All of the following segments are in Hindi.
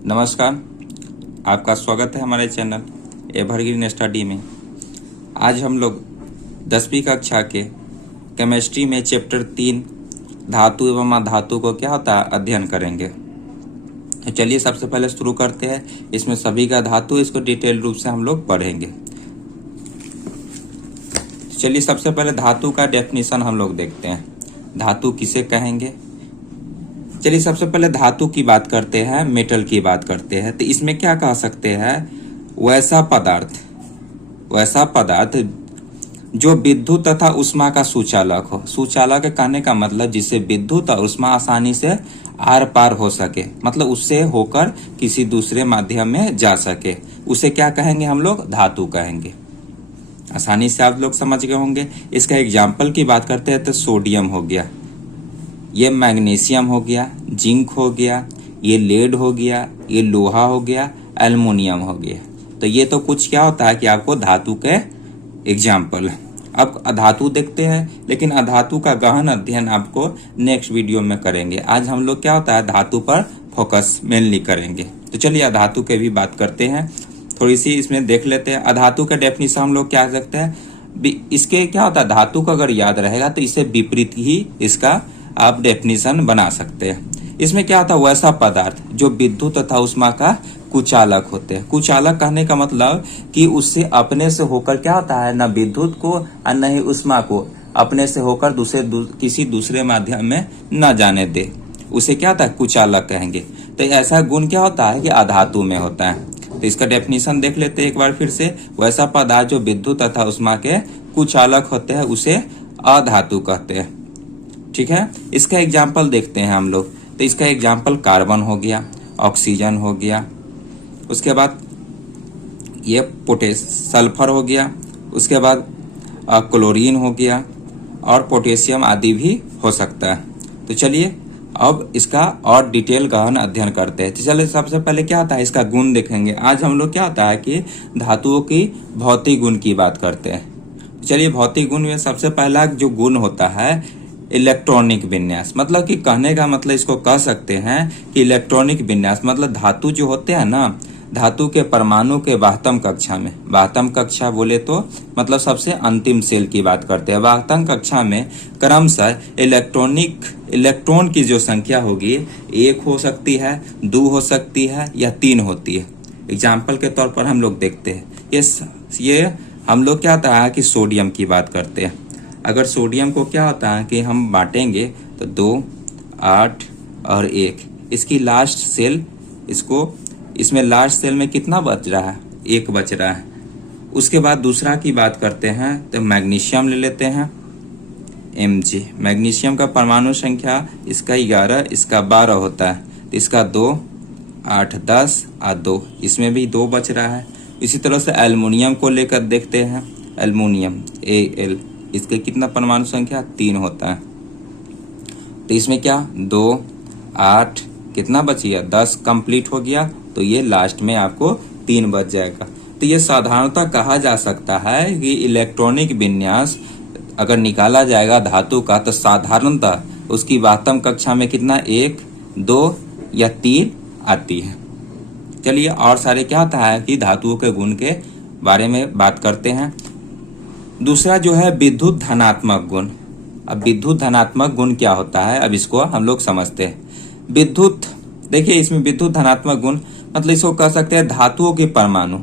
नमस्कार, आपका स्वागत है हमारे चैनल एवरग्रीन स्टडी में। आज हम लोग 10वीं कक्षा के केमिस्ट्री में चैप्टर 3 धातु एवं अधातु को क्या होता है अध्ययन करेंगे। तो चलिए सबसे पहले शुरू करते हैं। इसमें सभी का धातु, इसको डिटेल रूप से हम लोग पढ़ेंगे। चलिए सबसे पहले धातु का डेफिनेशन हम लोग देखते हैं। धातु किसे कहेंगे। चलिए सबसे पहले धातु की बात करते हैं, मेटल की बात करते हैं। तो इसमें क्या कह सकते हैं, वैसा पदार्थ जो विद्युत तथा उष्मा का सुचालक हो। सुचालक कहने का मतलब जिससे विद्युत और उष्मा आसानी से आर पार हो सके, मतलब उससे होकर किसी दूसरे माध्यम में जा सके, उसे क्या कहेंगे हम लोग, धातु कहेंगे। आसानी से आप लोग समझ गए होंगे। इसका एग्जाम्पल की बात करते हैं तो सोडियम हो गया, ये मैग्नीशियम हो गया, जिंक हो गया, ये लेड हो गया, ये लोहा हो गया, एल्युमिनियम हो गया। तो ये तो कुछ क्या होता है कि आपको धातु के एग्जाम्पल। अब अधातु देखते हैं, लेकिन अधातु का गहन अध्ययन आपको नेक्स्ट वीडियो में करेंगे। आज हम लोग क्या होता है धातु पर फोकस मेनली करेंगे। तो चलिए अधातु के भी बात करते हैं, थोड़ी सी इसमें देख लेते हैं। अधातु का डेफिनेशन हम लोग क्या कह सकते हैं, इसके क्या होता है, धातु का अगर याद रहेगा तो इससे विपरीत ही इसका आप डेफिनेशन बना सकते हैं। इसमें क्या होता है, वैसा पदार्थ जो विद्युत तथा उष्मा का कुचालक होते हैं। कुचालक कहने का मतलब कि उससे अपने से होकर क्या होता है, न विद्युत को और न ही उष्मा को अपने से होकर किसी दूसरे माध्यम में न जाने दे, उसे क्या होता है, कुचालक कहेंगे। तो ऐसा गुण क्या होता है कि अधातु में होता है। तो इसका डेफिनेशन देख लेते हैं एक बार फिर से। वैसा पदार्थ जो विद्युत तथा उष्मा के कुचालक होते हैं उसे अधातु कहते हैं। ठीक है, इसका एग्जाम्पल देखते हैं हम लोग। तो इसका एग्जाम्पल कार्बन हो गया, ऑक्सीजन हो गया, उसके बाद ये सल्फर हो गया, उसके बाद क्लोरीन हो गया और पोटेशियम आदि भी हो सकता है। तो चलिए अब इसका और डिटेल गहन अध्ययन करते हैं। तो चलिए सबसे पहले क्या होता है, इसका गुण देखेंगे। आज हम लोग क्या होता है कि धातुओं की भौतिक गुण की बात करते हैं। चलिए भौतिक गुण में सबसे पहला जो गुण होता है इलेक्ट्रॉनिक विन्यास। मतलब कि कहने का मतलब इसको कह सकते हैं कि इलेक्ट्रॉनिक विन्यास मतलब धातु जो होते हैं ना, धातु के परमाणु के वाहतम कक्षा में, वाहतम कक्षा बोले तो मतलब सबसे अंतिम सेल की बात करते हैं। वाहतम कक्षा में क्रमशः इलेक्ट्रॉन की जो संख्या होगी 1 हो सकती है, 2 हो सकती है या 3 होती है। एग्जाम्पल के तौर पर हम लोग देखते हैं, ये हम लोग क्या होता है कि सोडियम की बात करते हैं। अगर सोडियम को क्या होता है कि हम बांटेंगे तो 2, 8 और 1, इसकी लास्ट सेल, इसमें लास्ट सेल में कितना बच रहा है, 1 बच रहा है। उसके बाद दूसरा की बात करते हैं तो मैग्नीशियम ले लेते हैं, Mg। मैग्नीशियम का परमाणु संख्या इसका 11, इसका 12 होता है। तो इसका 2, 8, 10 और 2, इसमें भी 2 बच रहा है। इसी तरह से एल्युमिनियम को लेकर देखते हैं, एल्युमिनियम Al, इसके कितना परमाणु संख्या 3 होता है। तो इसमें क्या 2, 8 कितना बची है, 10 कंप्लीट हो गया। तो ये लास्ट में आपको 3 बच जाएगा। तो ये साधारणतः कहा जा सकता है कि इलेक्ट्रॉनिक विन्यास अगर निकाला जाएगा धातु का तो साधारणतः उसकी वाहतम कक्षा में कितना 1, 2 या 3 आती है। चलिए और सारे क्या होता है कि धातुओं के गुण के बारे में बात करते हैं। दूसरा जो है विद्युत धनात्मक गुण। अब विद्युत धनात्मक गुण क्या होता है, अब इसको हम लोग समझते हैं। विद्युत, देखिए इसमें विद्युत धनात्मक गुण मतलब इसको कह सकते हैं धातुओं के परमाणु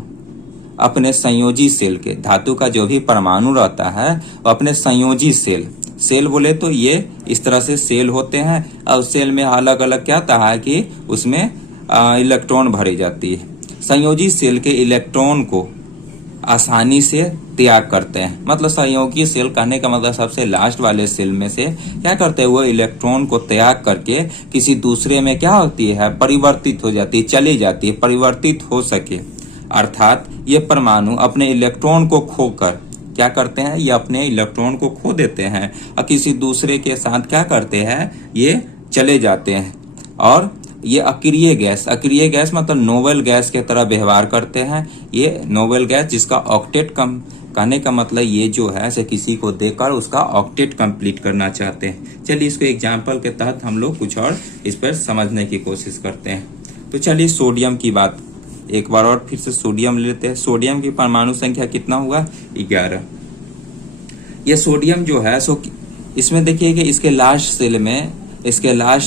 अपने संयोजी सेल के, धातु का जो भी परमाणु रहता है वो अपने संयोजी सेल बोले तो ये इस तरह से सेल होते हैं और सेल में अलग अलग क्या होता है कि उसमें इलेक्ट्रॉन भरी जाती है। संयोजी सेल के इलेक्ट्रॉन को आसानी से त्याग करते हैं। मतलब संयोगी सेल कहने का मतलब सबसे लास्ट वाले सेल में से क्या करते हैं, वो इलेक्ट्रॉन को त्याग करके किसी दूसरे में क्या होती है, परिवर्तित हो जाती है, चली जाती है, परिवर्तित हो सके। अर्थात ये परमाणु अपने इलेक्ट्रॉन को खोकर क्या करते हैं, ये अपने इलेक्ट्रॉन को खो देते हैं और किसी दूसरे के साथ क्या करते हैं, ये चले जाते हैं। और ये अक्रिय गैस मतलब नोबेल गैस के तरह व्यवहार करते हैं। ये नोबेल गैस जिसका ऑक्टेट कम कहने का मतलब ये जो है से किसी को देकर उसका ऑक्टेट कंप्लीट करना चाहते हैं। चलिए इसको एग्जाम्पल के तहत हम लोग कुछ और इस पर समझने की कोशिश करते हैं। तो चलिए सोडियम की बात एक बार और फिर से सोडियम लेते हैं। सोडियम की परमाणु संख्या कितना हुआ? 11। ये सोडियम जो है सो इसमें देखिए कि इसके लास्ट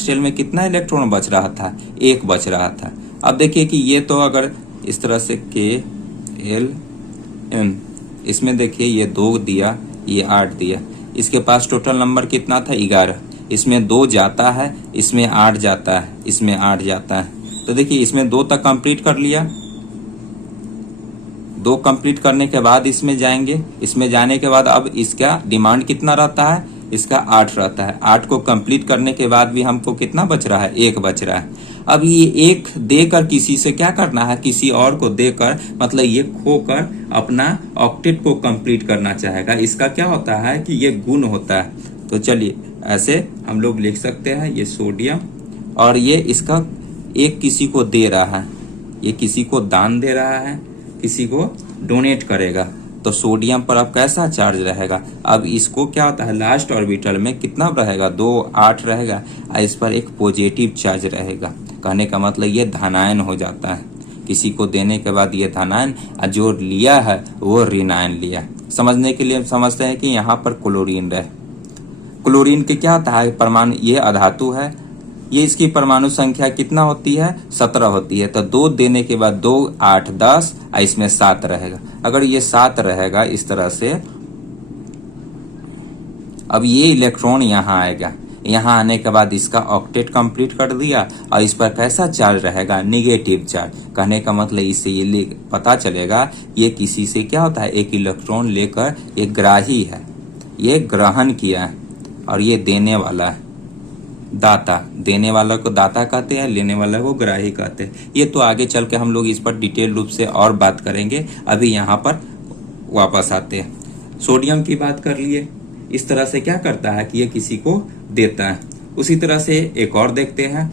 शेल में कितना इलेक्ट्रॉन बच रहा था? 1 बच रहा था। अब देखिए कि ये तो अगर इस तरह से KLm, इसमें देखिए ये 2 दिया, ये 8 दिया, इसके पास टोटल नंबर कितना था? 11। इसमें 2 जाता है, इसमें 8 जाता है, इसमें 8 जाता है। तो देखिए इसमें 2 तक कंप्लीट कर लिया। 2 कंप्लीट करने के बाद इसमें जाएंगे। इसमें जाने के बाद अब इसका डिमांड कितना रहता है? इसका 8 रहता है। 8 को कंप्लीट करने के बाद भी हमको कितना बच रहा है? 1 बच रहा है। अब ये 1 देकर किसी से क्या करना है? किसी और को देकर, मतलब ये खोकर अपना ऑक्टेट को कंप्लीट करना चाहेगा। इसका क्या होता है कि ये गुण होता है। तो चलिए ऐसे हम लोग लिख सकते हैं, ये सोडियम, और ये इसका एक किसी को दे रहा है, ये किसी को दान दे रहा है, किसी को डोनेट करेगा। तो सोडियम पर अब कैसा चार्ज रहेगा? अब इसको क्या होता है, लास्ट ऑर्बिटल में कितना रहेगा? 2 8 रहेगा, और इस पर एक पॉजिटिव चार्ज रहेगा। कहने का मतलब ये धनायन हो जाता है। किसी को देने के बाद ये धनायन, और जो लिया है वो ऋणायन लिया। समझने के लिए समझते हैं कि यहाँ पर क्लोरीन रहे। क्लोरीन के क्या होता है? परमाणु, ये अधातु है, ये इसकी परमाणु संख्या कितना होती है? 17 होती है। तो 2 देने के बाद 2 8 10, और इसमें 7 रहेगा। अगर ये 7 रहेगा इस तरह से, अब ये इलेक्ट्रॉन यहाँ आएगा। यहाँ आने के बाद इसका ऑक्टेट कंप्लीट कर दिया, और इस पर कैसा चार्ज रहेगा? Negative charge. कहने का मतलब इससे ये पता चलेगा ये किसी से क्या होता है? एक इलेक्ट्रॉन लेकर एक ग्राही है, ये ग्रहण किया है, और ये देने वाला है, दाता। देने वाला को दाता कहते हैं, लेने वाला को ग्राही कहते हैं। ये तो आगे चल के हम लोग इस पर डिटेल रूप से और बात करेंगे। अभी यहाँ पर वापस आते हैं। सोडियम की बात कर लिए। इस तरह से क्या करता है कि ये किसी को देता है। उसी तरह से एक और देखते हैं।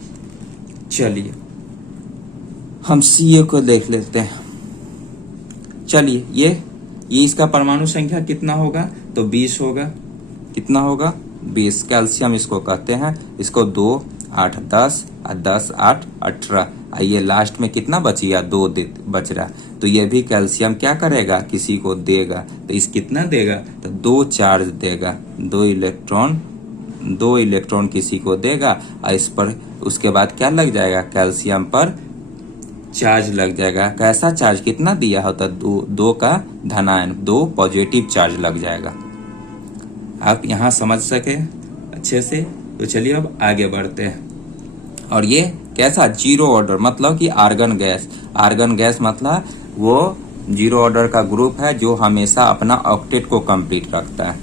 चलिए हम Ca को देख लेते हैं। चलिए ये इसका परमाणु संख्या कितना होगा? तो 20 होगा। कितना होगा? 20। कैल्शियम इसको कहते हैं। इसको 2 8 10, 10 8 18, ये लास्ट में कितना बचिया? 2 बच रहा। तो ये भी कैल्शियम क्या करेगा? किसी को देगा। तो इस कितना देगा? तो 2 चार्ज देगा, 2 इलेक्ट्रॉन किसी को देगा, और इस पर उसके बाद क्या लग जाएगा? कैल्शियम पर चार्ज लग जाएगा। कैसा चार्ज? कितना दिया होता? 2 का धनायन, 2 पॉजिटिव चार्ज लग जाएगा। आप यहाँ समझ सके अच्छे से। तो चलिए अब आगे बढ़ते हैं। और ये कैसा? 0 ऑर्डर, मतलब कि आर्गन गैस। आर्गन गैस मतलब वो 0 ऑर्डर का ग्रुप है जो हमेशा अपना ऑक्टेट को कंप्लीट रखता है।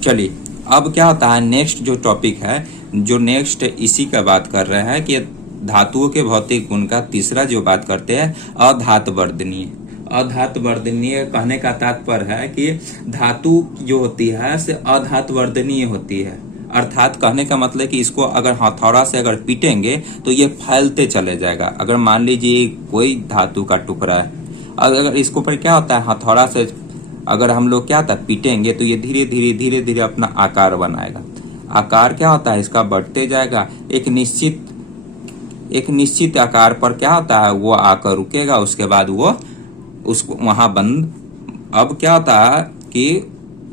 चलिए अब क्या होता है, नेक्स्ट जो टॉपिक है, जो नेक्स्ट इसी का बात कर रहे हैं कि धातुओं के भौतिक गुण का तीसरा जो बात करते हैं, अधातुवर्धनीय। अधातुवर्धनीय कहने का तात्पर्य है कि धातु जो होती है से अधातुवर्धनीय होती है। अर्थात कहने का मतलब कि इसको अगर हथौड़ा से अगर पीटेंगे तो ये फैलते चले जाएगा। अगर मान लीजिए कोई धातु का टुकड़ा है, अगर इसको पर क्या होता है, हथौड़ा से अगर हम लोग क्या होता है पीटेंगे तो ये धीरे धीरे अपना आकार बनाएगा। आकार क्या होता है इसका? बढ़ते जाएगा। एक निश्चित आकार पर क्या होता है, वो आकर रुकेगा, उसके बाद वो उसको वहां बंद। अब क्या होता है कि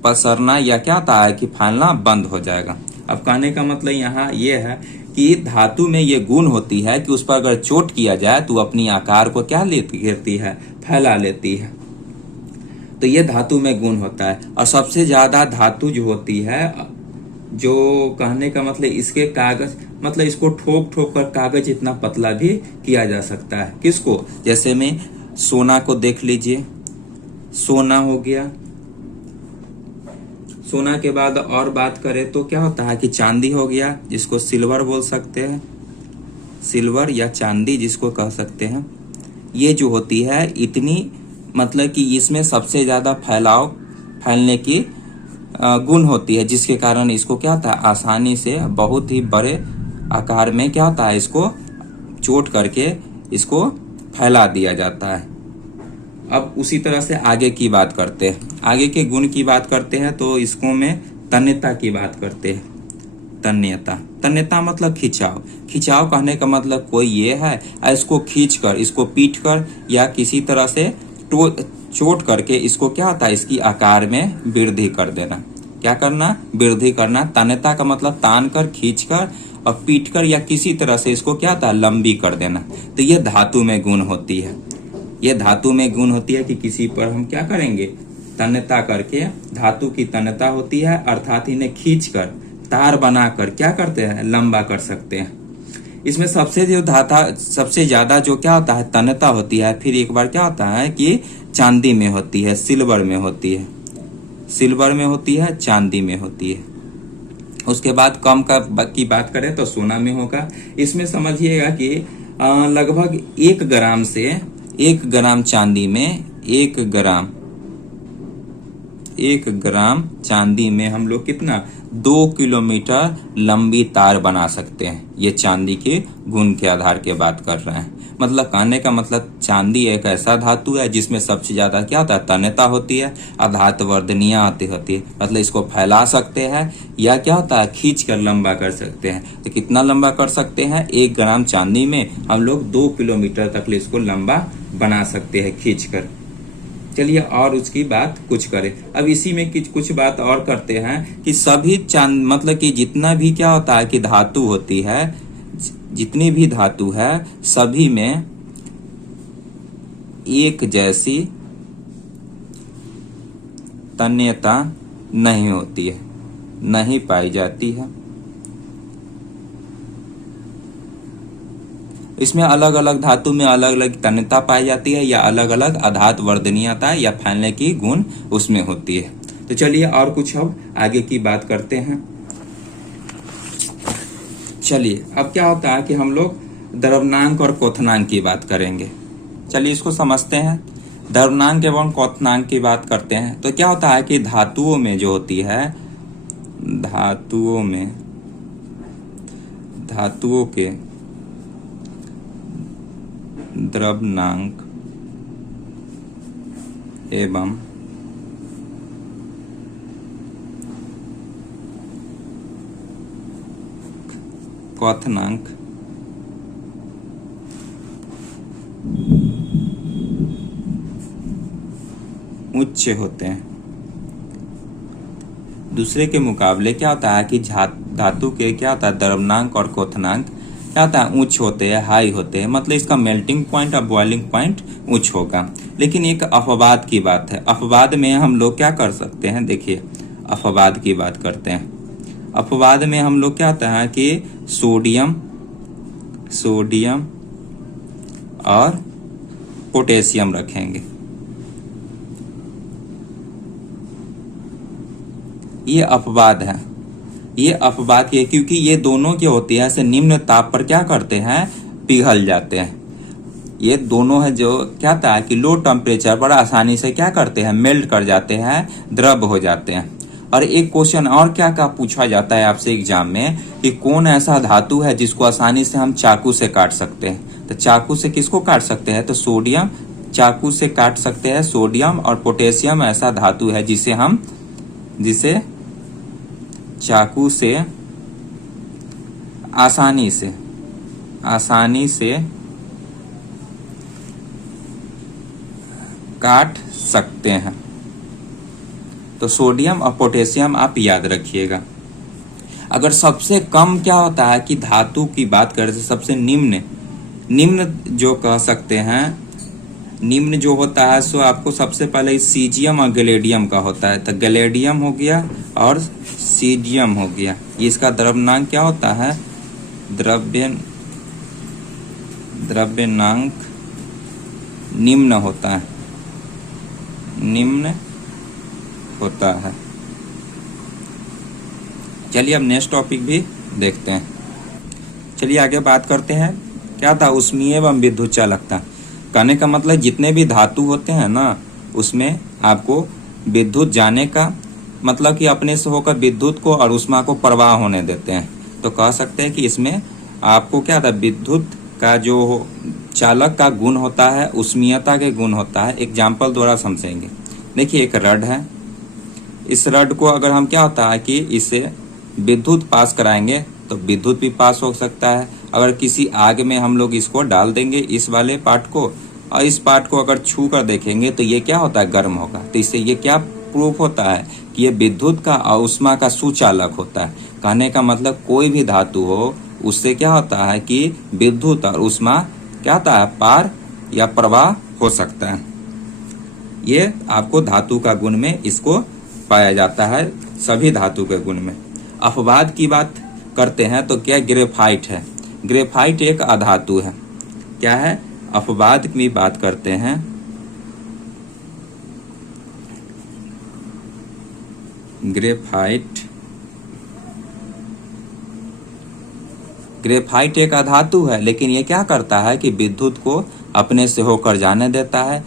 पसरना या क्या होता है कि फैलना बंद हो जाएगा। अब कहने का मतलब यहाँ ये है कि धातु में ये गुण होती है कि उस पर अगर चोट किया जाए तो अपनी आकार को क्या लेती है, फैला लेती है। तो ये धातु में गुण होता है। और सबसे ज्यादा धातु जो होती है, जो कहने का मतलब इसके कागज, मतलब इसको ठोक कर कागज इतना पतला भी किया जा सकता है। किसको? जैसे में सोना को देख लीजिए, सोना हो गया। सोना के बाद और बात करें तो क्या होता है कि चांदी हो गया, जिसको सिल्वर बोल सकते हैं, सिल्वर या चांदी जिसको कह सकते हैं। ये जो होती है इतनी, मतलब कि इसमें सबसे ज्यादा फैलने की गुण होती है, जिसके कारण इसको क्या होता है आसानी से बहुत ही बड़े आकार में क्या होता है इसको चोट करके इसको फैला दिया जाता है। अब उसी तरह से आगे की बात करते हैं, आगे के गुण की बात करते हैं तो इसको में तन्यता की बात करते हैं। तन्यता तन्यता मतलब खिंचाव। खिंचाव कहने का मतलब कोई ये है इसको खींच कर, इसको पीट कर या किसी तरह से चोट करके इसको क्या होता है, इसकी आकार में वृद्धि कर देना। क्या करना, वृद्धि करना। तन्यता का मतलब तान कर, खींच कर और पीट कर या किसी तरह से इसको क्या होता है, लंबी कर देना। तो ये धातु में गुण होती है। ये धातु में गुण होती है कि किसी पर हम क्या करेंगे, तन्यता करके, धातु की तन्यता होती है अर्थात इन्हें खींच कर, तार बनाकर क्या करते हैं, लंबा कर सकते हैं। इसमें सबसे ज्यादा जो क्या होता है, तन्यता होती है। फिर एक बार क्या होता है कि चांदी में होती है, सिल्वर में होती है, सिल्वर में होती है, चांदी में होती है। उसके बाद कम की बात करें तो सोना में होगा। इसमें समझिएगा कि लगभग 1 ग्राम से 1 ग्राम चांदी में 1 ग्राम चांदी में हम लोग कितना, 2 किलोमीटर लंबी तार बना सकते हैं। ये चांदी के गुण के आधार के बात कर रहे हैं। मतलब कहने का मतलब चांदी एक ऐसा धातु है जिसमें सबसे ज्यादा क्या होता है, तन्यता होती है, धातु वर्धनीय होती है। मतलब इसको फैला सकते हैं या क्या होता है, खींच कर लंबा कर सकते हैं। तो कितना लंबा कर सकते हैं, 1 ग्राम चांदी में हम लोग 2 किलोमीटर तक इसको लंबा बना सकते हैं खींच कर। चलिए और उसकी बात कुछ करें। अब इसी में कुछ बात और करते हैं कि सभी मतलब कि जितना भी क्या होता है कि धातु होती है, जितनी भी धातु है सभी में एक जैसी तन्यता नहीं होती है, नहीं पाई जाती है। इसमें अलग अलग धातु में अलग अलग तन्यता पाई जाती है या अलग अलग आधात वर्धनीयता या फैलने की गुण उसमें होती है। तो चलिए और कुछ अब आगे की बात करते हैं। चलिए अब क्या होता है कि हम लोग द्रव्यनांक और क्वथनांक की बात करेंगे। चलिए इसको समझते हैं। द्रव्यनांक एवं क्वथनांक की बात करते हैं तो क्या होता है कि धातुओं में जो होती है, धातुओं के द्रव्यनांक एवं क्वथनांक उच्च होते हैं। दूसरे के मुकाबले क्या होता है कि धातु के क्या होता है, द्रव्यनांक और क्वथनांक क्या होता है, उच्च होते हैं, हाई होते हैं। मतलब इसका मेल्टिंग पॉइंट और बॉइलिंग पॉइंट उच्च होगा। लेकिन एक अपवाद की बात है। अपवाद में हम लोग क्या कर सकते हैं, देखिए अपवाद की बात करते हैं। अपवाद में हम लोग क्या होता है कि सोडियम और पोटेशियम रखेंगे। ये अपवाद है, ये अपवाद है क्योंकि ये दोनों क्या होती है, ऐसे निम्न ताप पर क्या करते हैं, पिघल जाते हैं। ये दोनों है जो क्या होता है कि लो टेम्परेचर पर आसानी से क्या करते हैं, मेल्ट कर जाते हैं, द्रव हो जाते हैं। और एक क्वेश्चन और क्या क्या पूछा जाता है आपसे एग्जाम में कि कौन ऐसा धातु है जिसको आसानी से हम चाकू से काट सकते हैं। तो चाकू से किसको काट सकते हैं, तो सोडियम, चाकू से काट सकते हैं सोडियम। और पोटेशियम ऐसा धातु है जिसे चाकू से आसानी से काट सकते हैं। तो सोडियम और पोटेशियम आप याद रखिएगा। अगर सबसे कम क्या होता है कि धातु की बात करें तो सबसे निम्न जो कह सकते हैं, निम्न जो होता है सो आपको सबसे पहले सीजियम और गैलेडियम का होता है। तो गैलेडियम हो गया और सीजियम हो गया। ये इसका द्रव्यनांक क्या होता है, द्रव्यनांक निम्न होता है, निम्न होता है। चलिए अब नेक्स्ट टॉपिक भी देखते हैं। चलिए आगे बात करते हैं। क्या था, ऊष्मीय एवं विद्युत चालकता। कहने का मतलब जितने भी धातु होते हैं ना, उसमें आपको विद्युत जाने का मतलब कि अपने से होकर विद्युत को और ऊष्मा को प्रवाह होने देते हैं। तो कह सकते हैं कि इसमें आपको क्या था, विद्युत का जो चालक का गुण होता है, ऊष्मीयता के गुण होता है। एग्जाम्पल द्वारा समझेंगे। देखिए एक रड है, इस रड को अगर हम क्या होता है कि इसे विद्युत पास कराएंगे तो विद्युत भी पास हो सकता है। अगर किसी आग में हम लोग इसको डाल देंगे, इस वाले पार्ट को, और इस पार्ट को अगर छू कर देखेंगे तो ये क्या होता है, गर्म होगा। तो इससे ये क्या प्रूफ होता है कि ये विद्युत का और ऊष्मा का सुचालक होता है। कहने का मतलब कोई भी धातु हो उससे क्या होता है कि विद्युत और ऊष्मा क्या होता है, पार या प्रवाह हो सकता है। ये आपको धातु का गुण में इसको पाया जाता है, सभी धातु के गुण में। अपवाद की बात करते हैं तो क्या ग्रेफाइट है। ग्रेफाइट एक अधातु है। क्या है, अपवाद की बात करते हैं। ग्रेफाइट एक अधातु है, लेकिन ये क्या करता है कि विद्युत को अपने से होकर जाने देता है।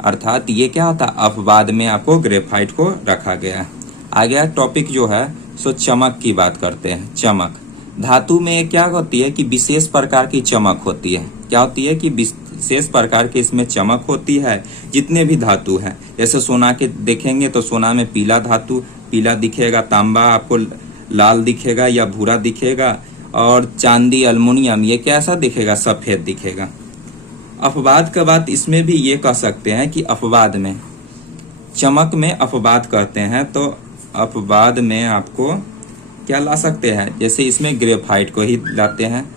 अर्थात ये क्या होता है, अपवाद में आपको ग्रेफाइट को रखा गया है। आगे टॉपिक जो है सो चमक की बात करते हैं। चमक धातु में क्या होती है कि विशेष प्रकार की चमक होती है। क्या होती है कि विशेष प्रकार की इसमें चमक होती है। जितने भी धातु हैं, जैसे सोना के देखेंगे तो सोना में पीला धातु पीला दिखेगा, तांबा आपको लाल दिखेगा या भूरा दिखेगा, और चांदी अल्मुनियम ये कैसा दिखेगा, सफेद दिखेगा। अपवाद का बात इसमें भी ये कह सकते हैं कि अपवाद में चमक में अपवाद करते हैं, तो अपवाद में आपको क्या ला सकते हैं, जैसे इसमें ग्रेफाइट को ही लाते हैं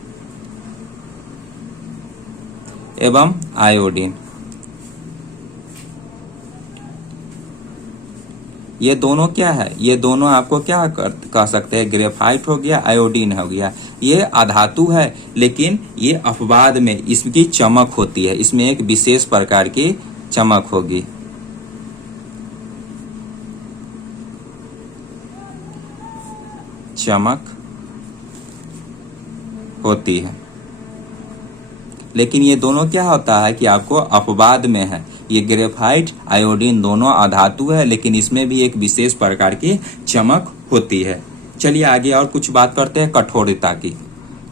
एवं आयोडीन। ये दोनों क्या है, ये दोनों आपको क्या कह सकते हैं, ग्रेफाइट हो गया, आयोडीन हो गया। ये अधातु है, लेकिन ये अपवाद में इसकी चमक होती है, इसमें एक विशेष प्रकार की चमक होगी। चमक होती है, लेकिन ये दोनों क्या होता है कि आपको अपवाद में है। ये ग्रेफाइट आयोडीन दोनों अधातु है, लेकिन इसमें भी एक विशेष प्रकार की चमक होती है। चलिए आगे और कुछ बात करते हैं कठोरता की।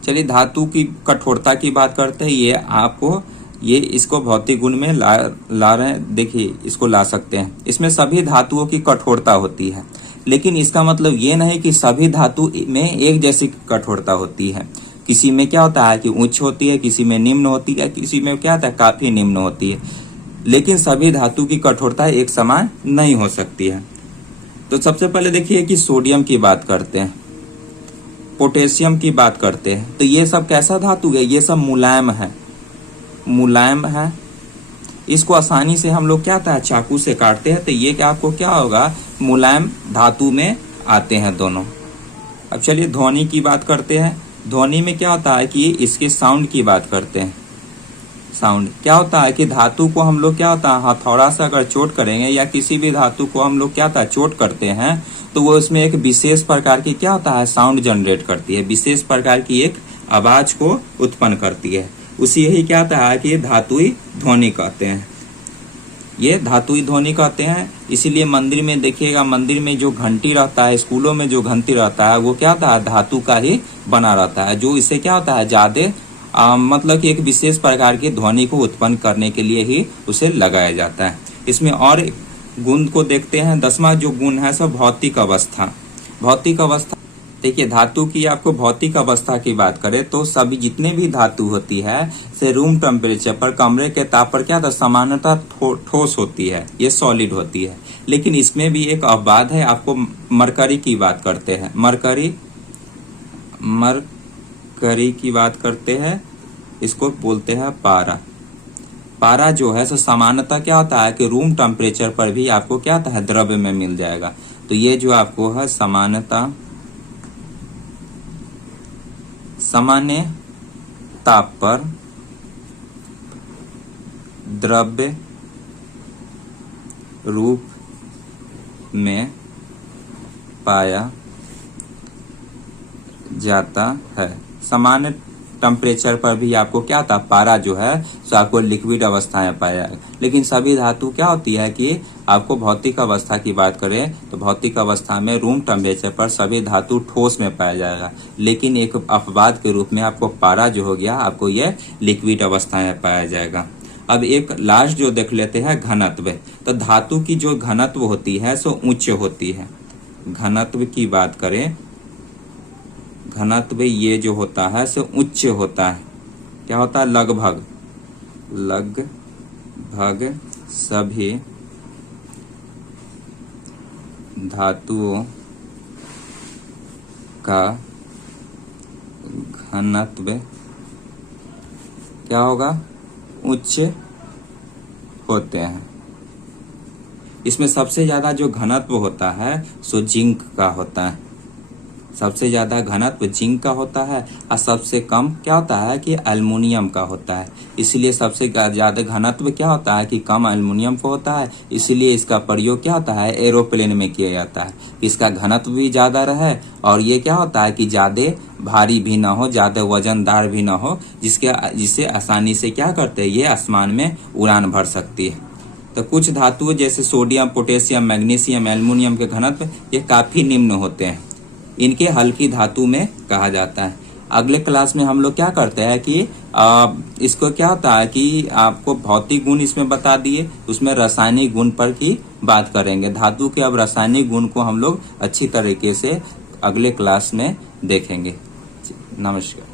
चलिए धातु की कठोरता की बात करते हैं। ये आपको ये इसको भौतिक गुण में ला रहे हैं, देखिए इसको ला सकते हैं। इसमें सभी धातुओं की कठोरता होती है, लेकिन इसका मतलब ये नहीं कि सभी धातु में एक जैसी कठोरता होती है। किसी में क्या होता है कि उच्च होती है, किसी में निम्न होती है, किसी में क्या होता है काफी निम्न होती है, लेकिन सभी धातु की कठोरता एक समान नहीं हो सकती है। तो सबसे पहले देखिए कि सोडियम की बात करते हैं, पोटेशियम की बात करते हैं। तो ये सब कैसा धातु है, ये सब मुलायम है, मुलायम है। इसको आसानी से हम लोग क्या होता है चाकू से काटते हैं, तो ये क्या आपको क्या होगा, मुलायम धातु में आते हैं दोनों। अब चलिए ध्वनि की बात करते हैं। ध्वनि में क्या होता है कि इसके साउंड की बात करते हैं। साउंड क्या होता है कि धातु को हम लोग क्या होता है हथौड़ा से अगर चोट करेंगे, या किसी भी धातु को हम लोग क्या होता है चोट करते हैं, तो वो इसमें एक विशेष प्रकार की क्या होता है साउंड जनरेट करती है, विशेष प्रकार की एक आवाज को उत्पन्न करती है। उसी यही क्या होता है कि धातुई ध्वनि कहते हैं। ये धातुई ध्वनि कहते हैं। इसीलिए मंदिर में देखिएगा, मंदिर में जो घंटी रहता है, स्कूलों में जो घंटी रहता है, वो क्या होता है धातु का ही बना रहता है, जो इससे क्या होता है ज्यादा मतलब कि एक विशेष प्रकार की ध्वनि को उत्पन्न करने के लिए ही उसे लगाया जाता है। इसमें और गुण को देखते हैं। 10वां जो गुण है सब भौतिक अवस्था। भौतिक अवस्था देखिए, धातु की आपको भौतिक अवस्था की बात करें तो सभी जितने भी धातु होती है से रूम टेम्परेचर पर, कमरे के ताप पर क्या था सामान्यतः ठोस होती है, ये सॉलिड होती है। लेकिन इसमें भी एक अपवाद है। आपको मरकरी की बात करते हैं, मरकरी की बात करते हैं, इसको बोलते हैं पारा। पारा जो है सो सामान्यतः क्या होता है कि रूम टेम्परेचर पर भी आपको क्या होता है द्रव्य में मिल जाएगा। तो ये जो आपको है सामान्यतः सामान्य ताप पर द्रव्य रूप में पाया जाता है। सामान्य टेम्परेचर पर भी आपको क्या था पारा जो है सो आपको लिक्विड अवस्था में पाया जाएगा। लेकिन सभी धातु क्या होती है कि आपको भौतिक अवस्था की बात करें तो भौतिक अवस्था में रूम टेम्परेचर पर सभी धातु ठोस में पाया जाएगा। लेकिन एक अपवाद के रूप में आपको पारा जो हो गया आपको यह लिक्विड अवस्था में पाया जाएगा। अब एक लास्ट जो देख लेते हैं घनत्व। तो धातु की जो घनत्व होती है सो उच्च होती है। घनत्व की बात करें, घनत्व ये जो होता है से उच्च होता है। क्या होता है? लगभग सभी धातुओं का घनत्व क्या होगा? उच्च होते हैं। इसमें सबसे ज्यादा जो घनत्व होता है सो जिंक का होता है। सबसे ज्यादा घनत्व जिंक का होता है और सबसे कम क्या होता है कि एल्युमिनियम का होता है। इसलिए सबसे ज्यादा घनत्व क्या होता है कि कम एल्युमिनियम को होता है। इसलिए इसका प्रयोग क्या होता है? एरोप्लेन में किया जाता है। इसका घनत्व भी ज्यादा रहे और ये क्या होता है कि ज्यादा भारी भी ना हो, ज्यादा वजनदार भी ना हो, जिससे आसानी से क्या करते हैं ये आसमान में उड़ान भर सकती है। तो कुछ धातुओं जैसे सोडियम, पोटेशियम, मैग्नीशियम, एल्युमिनियम के घनत्व ये काफी निम्न होते हैं। इनके हल्की धातु में कहा जाता है। अगले क्लास में हम लोग क्या करते हैं कि इसको क्या होता है कि आपको भौतिक गुण इसमें बता दिए, उसमें रासायनिक गुण पर की बात करेंगे। धातु के अब रासायनिक गुण को हम लोग अच्छी तरीके से अगले क्लास में देखेंगे। नमस्कार।